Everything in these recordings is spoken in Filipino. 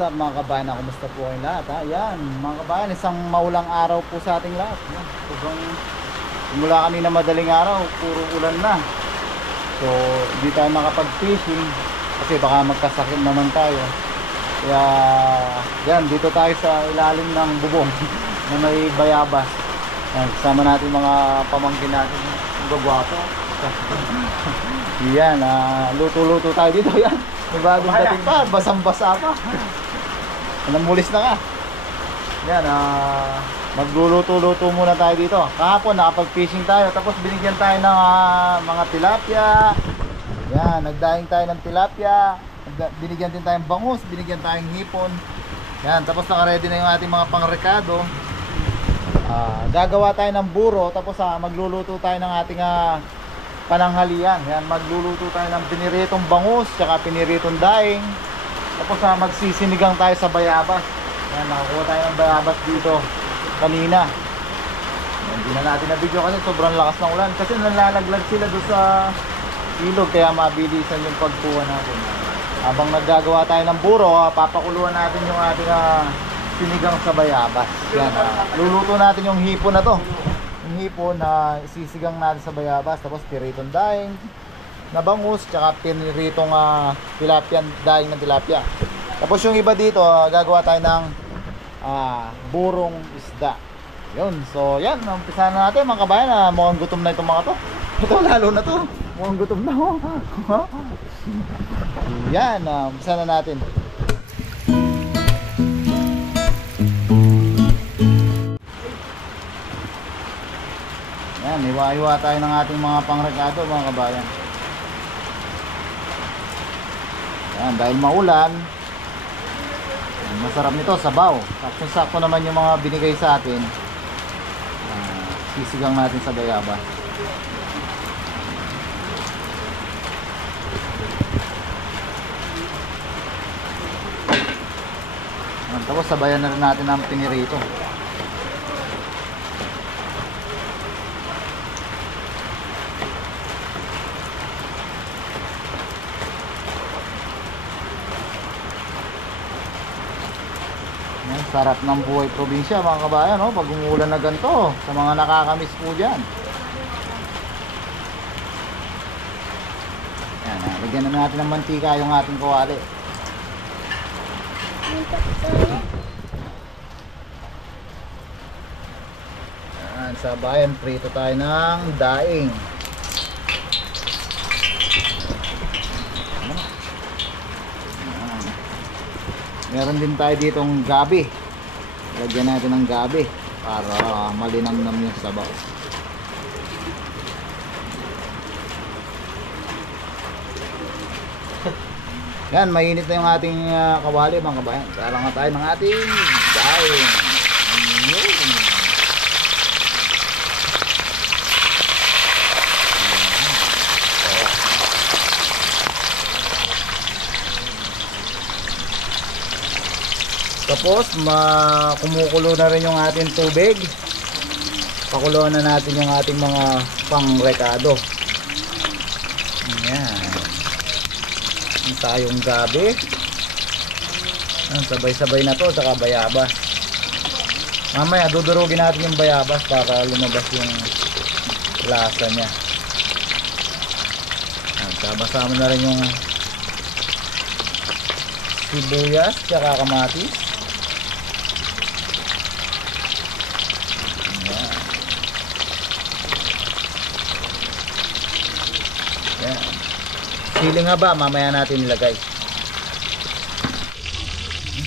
up mga kabayan? Kumusta po kayong lahat? Ha? Yan, mga kabayan, isang maulang araw po sa ating lahat. Yan, sobrang mula kanina madaling araw, puro ulan na. So, hindi tayo makapag-fishing kasi baka magkasakit naman tayo. Kaya, yan, dito tayo sa ilalim ng bubong na may bayabas. Yan, kasama natin mga pamangkin natin. Ang gagwapo. Yan, luto-luto tayo dito. Yan, may bagong dating pa, basang-basa pa. Namulis na ka. Yan, magluluto-luto muna tayo dito. Kahapon nakapag-fishing tayo, tapos binigyan tayo ng mga tilapia. Yan, nagdaing tayo ng tilapia. Binigyan din tayong bangus, binigyan tayong hipon. Yan, tapos naka-ready na yung ating mga pangrekado. Gagawa tayo ng buro, tapos magluluto tayo ng ating pananghalian. Yan, magluluto tayo ng piniritong bangus, tsaka piniritong daing. Tapos magsisinigang tayo sa bayabas. Yan, nakakuha tayo ng bayabas dito kanina. Hindi na natin na video kasi sobrang lakas ng ulan. Kasi nalalaglag sila doon sa ilog, kaya mabilisan yung pagkuha natin. Habang naggagawa tayo ng buro, papakuluan natin yung ating sinigang sa bayabas. Yan, luluto natin yung hipon na to. Yung hipon na sisigang natin sa bayabas. Tapos piritong daing na bangus, tsaka piniritong tilapia, daing ng tilapia. Tapos yung iba dito, gagawa tayo ng burong isda. Yun, so yan, umpisahan na natin mga kabayan. Mukhang gutom na itong mga to. Ito lalo na to, mukhang gutom na. Yan, umpisahan na natin. Yan, hiwa-hiwa tayo ng ating mga pangrekado mga kabayan. Yan, dahil maulan, masarap nito, sabaw. Sakto-sakto naman yung mga binigay sa atin. Sisigang natin sa bayabas. Tapos sabayan na rin natin ang pinirito. Sarap ng buhay probinsya mga kabayan, no? Pag umulan na ganito, sa mga nakakamiss po dyan. Yan, lagyan na natin ng mantika yung ating kawali. Yan, sa bayan, prito tayo ng daing. Meron din tayo ditong gabi. Lagyan natin ng gabi para malinamnam yung sabaw. Yan, mainit na yung ating kawali mga kabayan. Tara nga tayo ng ating daing. Tapos kumukulo na rin yung ating tubig. Pakuluan na natin yung ating mga pangrekado. Ayan. Ang tayong gabi. Sabay-sabay na to, saka bayabas. Mamaya dudurugin natin yung bayabas para lumabas yung lasa niya. Sabasama na rin yung sibuyas, saka kamatis. Sili nga ba, mamaya natin ilagay.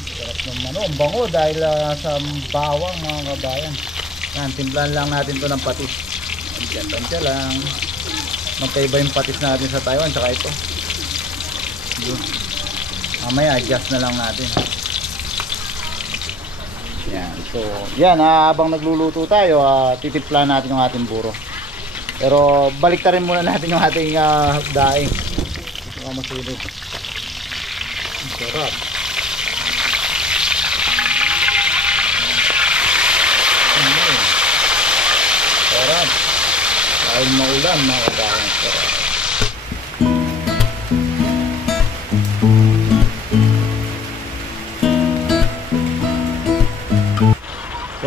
Sarap naman, ang bango dahil sa bawang mga kabayan. Yan, timplahan lang natin to ng patis. Tansya lang. Magkaiba yung patis natin sa Taiwan, tsaka ito. Mamaya adjust na lang natin. Yan, so yan, habang nagluluto tayo, titimplahan natin yung ating buro. Pero baliktarin muna natin yung ating daing. Masulit. Ang sarap. Sarap. Dahil maulan mga kabayan, sarap.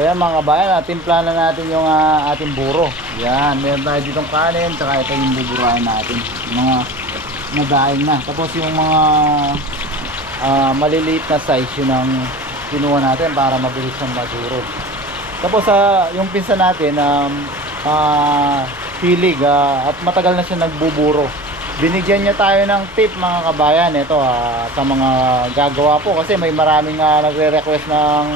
yan mga kabayan, timpla na natin yung ating buro. Yan, meron tayo ditong kanin, tsaka ito yung buburahin natin, yung mga nadaing na. Tapos yung mga maliliit na size yun ang kinuha natin para mabilis siyang maduro. Tapos yung pinsan natin hilig at matagal na siya nagbuburo. Binigyan niya tayo ng tip mga kabayan. Ito sa mga gagawa po, kasi may maraming nagre-request ng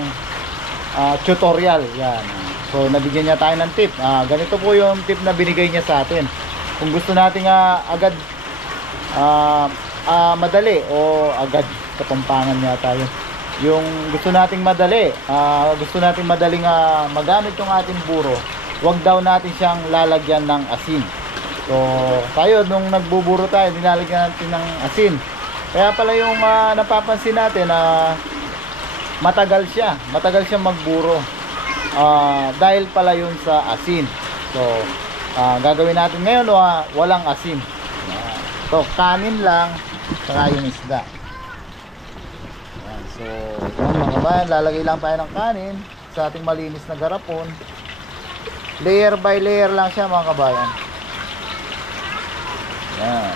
tutorial. Yan. So nabigyan niya tayo ng tip. Ganito po yung tip na binigay niya sa atin. Kung gusto natin agad madali o agad, Kapampangan yata yun. Yung gusto nating madali, gusto nating madaling magamit yung ating buro, wag daw natin siyang lalagyan ng asin. So tayo nung nagbuburo tayo, nilalagyan natin ng asin. Kaya pala yung napapansin natin na matagal siyang magburo, dahil pala yun sa asin. So gagawin natin ngayon walang asin. So kanin lang saka yung isda. So ito mga kabayan, lalagay lang tayo ng kanin sa ating malinis na garapon. Layer by layer lang siya mga kabayan. Yan.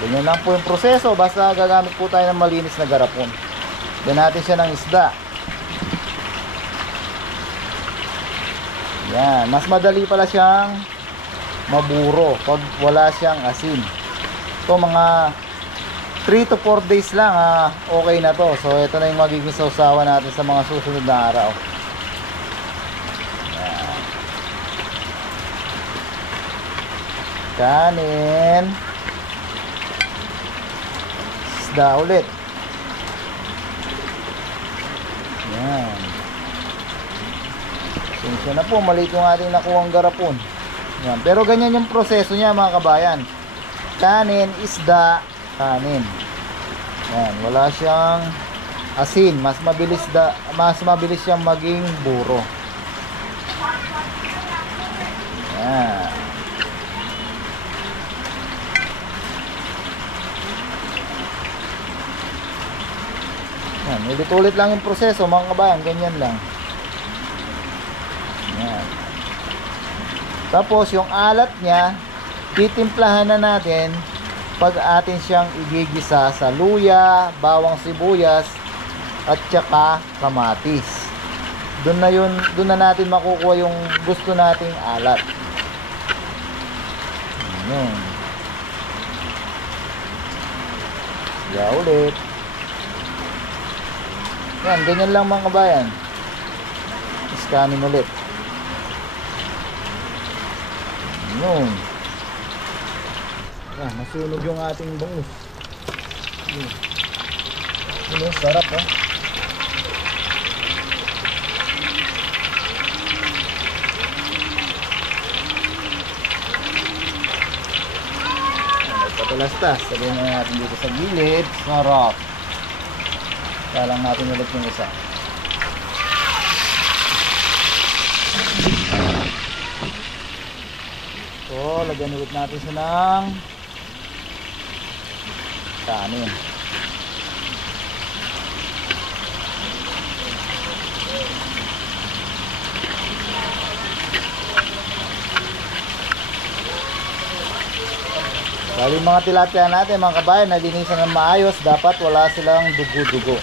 Ganyan lang po yung proseso, basta gagamit po tayo ng malinis na garapon. Yan natin siya ng isda. Yan, mas madali pala siyang maburo pag wala siyang asin. Ito mga 3 to 4 days lang okay na to. So ito na yung magiging sausawan natin sa mga susunod na araw. Yan. Kanin, isda ulit. Yan. Siya na po, maliit yung ating nakuhang garapon. Yan. Pero ganyan yung proseso niya mga kabayan. Kanin, isda, kanin. Yan, wala siyang asin, mas mabilis siyang maging buro. Yan. Yan, ulit-ulit lang yung proseso mga kabayan, ganyan lang. Yan. Tapos yung alat niya, titimplahan na natin pag atin siyang igigisa sa luya, bawang sibuyas at saka kamatis. Doon na natin makukuha yung gusto nating alat. Yun. Ya ulit. Yan, ganyan lang mga kabayan. Iskanin ulit. Yun. Masunog yung ating bangus. Yun, sarap patalastas, sabihin na natin dito sa gilid. Sarap. Kalang natin ulit yung isa. So lagyan ulit natin siya ng kanin. Bali mga tilapia natin mga kabayan, nalinisan ng maayos, dapat wala silang dugo-dugo.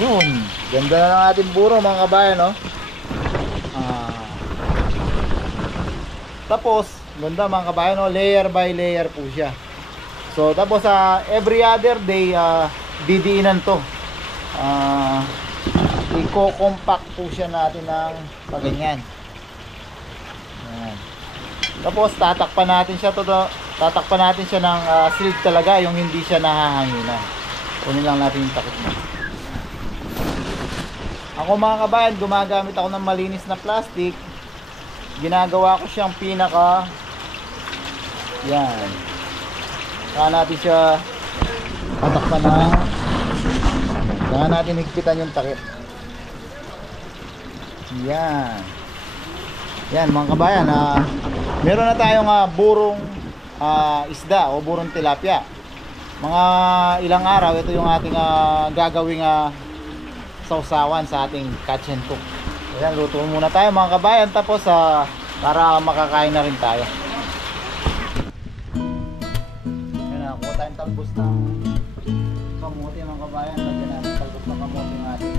Yun, ganda na ng ating buro mga kabayan, no? Tapos ganda mga kabayan, no? Layer by layer po siya. So tapos every other day didiinan to. I-compact po siya natin ng paganyan. Ayan. Tapos tatakpan natin siya ng silk talaga, yung hindi siya nahahanginan. Kunin lang natin yung takip mo. Ako mga kabayan, gumagamit ako ng malinis na plastic. Ginagawa ko siyang pinaka yan. Saka natin siya patakpan na. Saka natin higpitan yung takip. Yan. Yan mga kabayan, meron na tayong burong isda o burong tilapia. Mga ilang araw ito yung ating gagawing sausawan sa ating catch and cook. Ayan, luto muna tayo mga kabayan, tapos para makakain na rin tayo. Ayan, nakuha tayong talbos ng kamote mga kabayan. Lagyan natin talbos ng kamote ng ating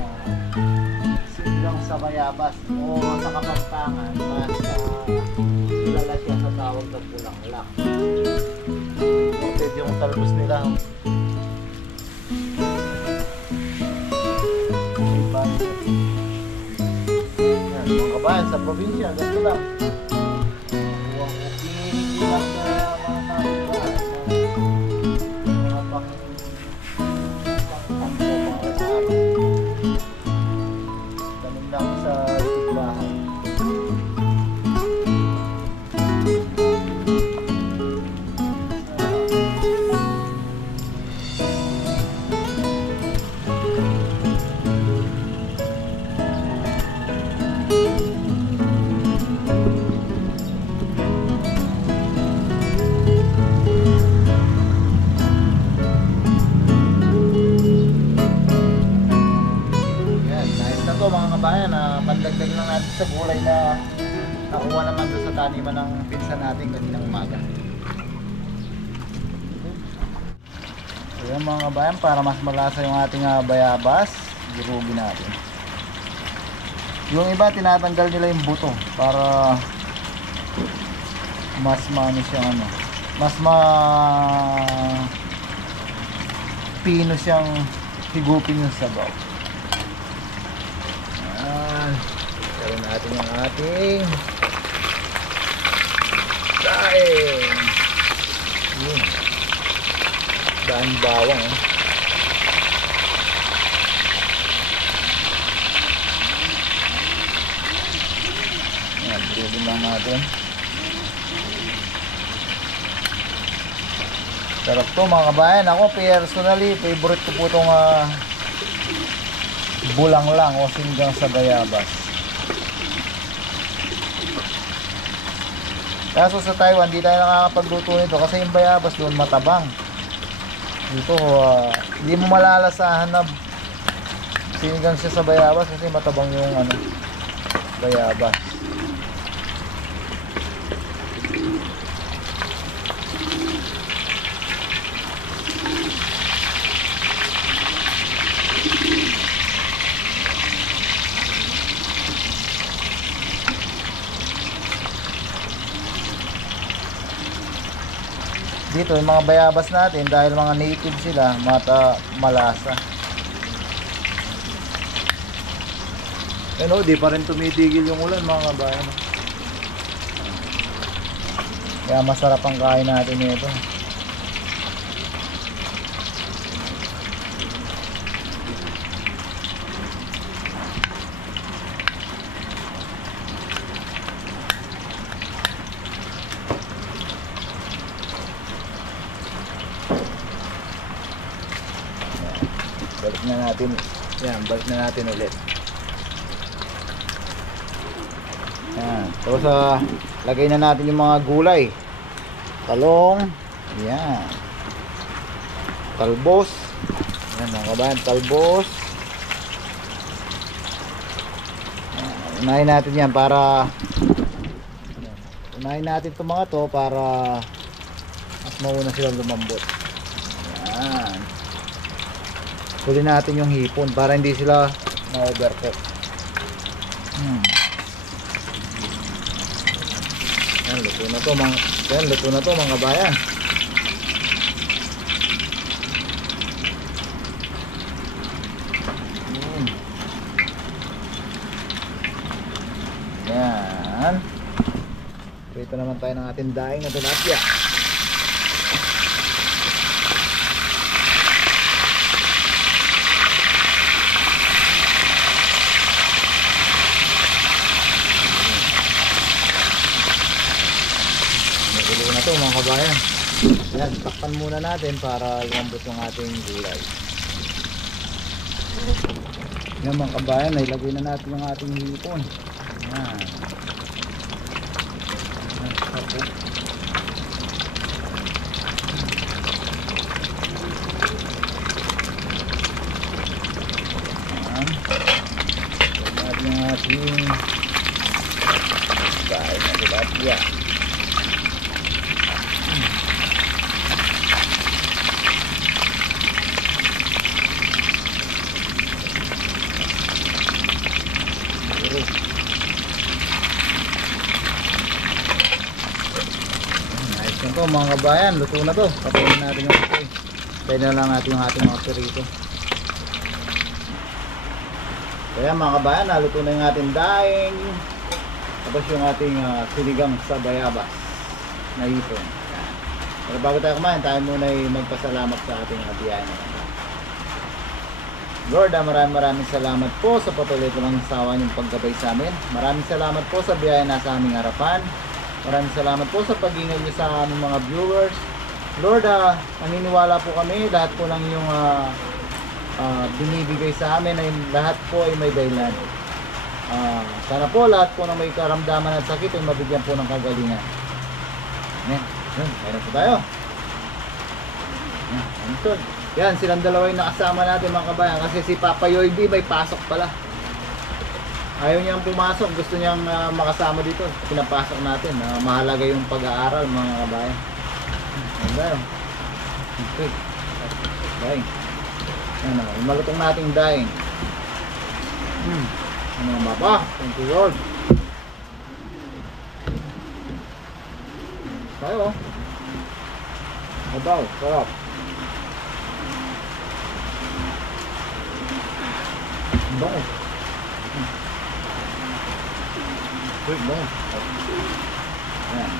sinigang sa bayabas o sa Kapampangan, basta kilala siya sa tawag na bulanglang. Yung talbos nila. Yan, mga kabayan sa probinsya, ganito lang. Huwag upihin lang sa mga namin mga pang-tampo, mga araw. Ganun lang sa bahay. Mga kabayan, pandagdag lang natin sa gulay na nakuha naman doon sa taniman ng pinsan natin kaninang umaga. Ayan mga kabayan, para mas malasa yung ating bayabas, durugin natin. Yung iba tinatanggal nila yung buto para mas maano siyang mas pino siyang higupin yung sabaw. Gawin natin yung ating daing. Daan bawang. Yan, durugin lang natin. Sarap to mga kabayan. Ako personally, favorite ko po itong bulanglang o sinigang sa bayabas. Kaso sa Taiwan, di tayo nakakapagluto nito kasi yung bayabas doon matabang. Dito, hindi mo malalasahan na sinigang siya sa bayabas kasi matabang yung bayabas. Dito yung mga bayabas natin, dahil mga native sila, malasa. Di pa rin tumitigil yung ulan mga kabayan. Kaya masarap ang kain natin nito. Balik na natin. Yan, balik na natin ulit. Yan. Tapos lagay na natin yung mga gulay. Talong. Yan. Talbos. Yan mga kabayan, talbos. Yan. Unahin natin yan para unahin natin itong mga to para mas mauna silang lumambot. Yan. Huli natin yung hipon para hindi sila ma-overcook. Yan, luto na to mga kabayan. Yan. Prito naman tayo ng ating daing na tilapia. Nagulo na to mga kabayan. Yan, takpan muna natin para lumambot yung ating gulay. Yan mga kabayan, ilagay na natin yung ating hipon. Yan. Yan. ating kain na tilapia. Ayos na to mga kabayan, luto na to. Patayin natin yung ito. Pwede na lang natin yung ating mga perito. Kaya mga kabayan, naluto na yung ating daing. Tapos yung ating sinigang sa bayabas na hipon. Pero bago tayo kumain, tayo muna ay magpasalamat sa ating biyaya. Lord, maraming salamat po sa patuloy ko ng sawa niyong paggabay sa amin. Maraming salamat po sa biyaya na sa aming harapan. Maraming salamat po sa pag-ingay niyo sa aming mga viewers. Lord, naniniwala po kami lahat po ng iyong binibigay sa amin ay lahat po ay may dahilan. Sana po lahat po ng may karamdaman at sakit ay mabigyan po ng kagalingan. Amen. Kaya na po tayo. Yan, silang dalawa yung nakasama natin mga kabayan. Kasi si Papa Yoybi may pasok pala. Ayaw niyang pumasok. Gusto niyang makasama dito. Pinapasok natin. Mahalaga yung pag-aaral mga kabayan. Ayan tayo. Okay. Daing. Yan o. Malutong nating daing. Ano nga ba? Thank you Lord. Tayo o. Mabaw. Sarap. Bango. Uy, bango. Ayan.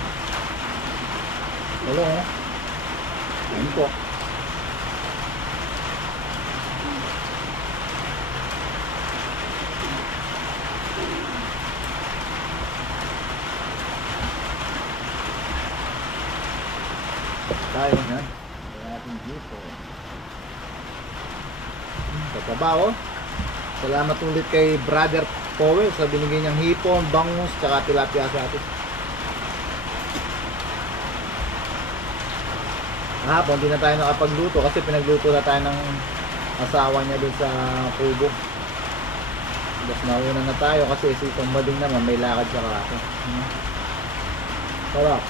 Wala o. Ayan po. Tayo yan. Ayan natin dito. Pagkaba o. Salamat ulit kay Brother Powell sa binigay niyang hipon, bangus, tsaka tilapia sa atin. Hapon, hindi na tayo nakapagluto kasi pinagluto na tayo ng asawa niya dun sa kubo. Tapos nauna na tayo kasi si Tumbading naman may lakad siya kasi. Sarap.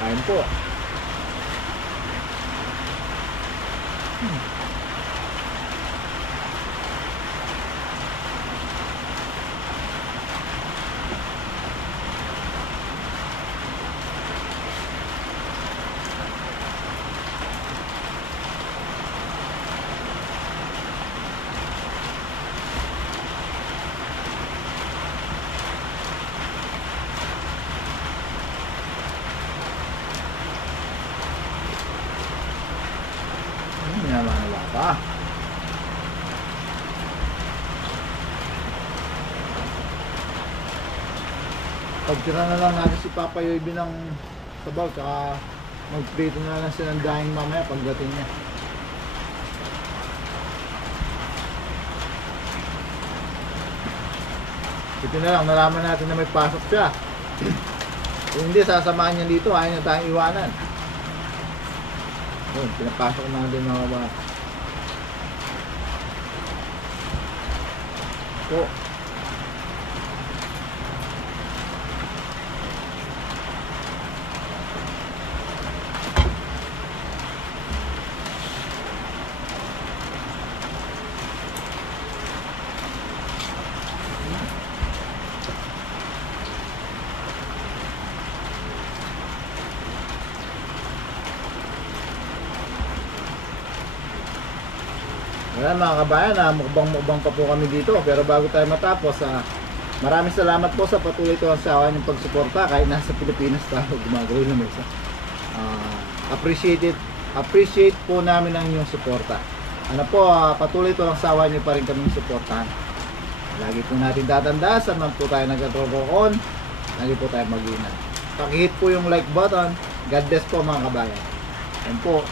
Kain po. Wala pa. Pagtira na lang natin si Papa Yoybi ng sabaw, tsaka mag-prito na lang siya ng daing mamaya pagdating niya. Ito na lang, nalaman natin na may pasok siya. Kung hindi, sasamahan niya dito, ayaw niya tayong iwanan. Yun, pinapasok na din mga kabayan. Po. Ayan mga kabayan, mukbang-mukbang pa po kami dito. Pero bago tayo matapos, maraming salamat po sa patuloy ko ang sawa niyong pagsuporta. Kahit nasa Pilipinas tayo, gumagawin na may isa. Appreciate po namin ang inyong suporta. Ano po, patuloy ko ang sawa niyo pa rin kaming suportahan. Lagi po natin tatandaan, saan man po tayo nag-on, lagi po tayo mag-ingat. Paki-hit po yung like button. God bless po mga kabayan. Ayan po.